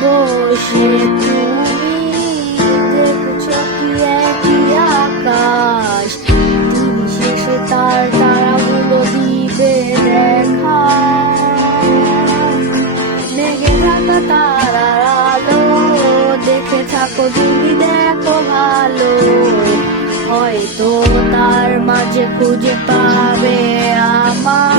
বসে তুমি দেখছো কি একই আকাশ, দিন শেষে তার তারাগুলো দিবে দেখা। মেঘে ঢাকা তারার আলো দেখে থাকো তুমি, দেখো ভালো, হয়তো তার মাঝে খুঁজে পাবে আমার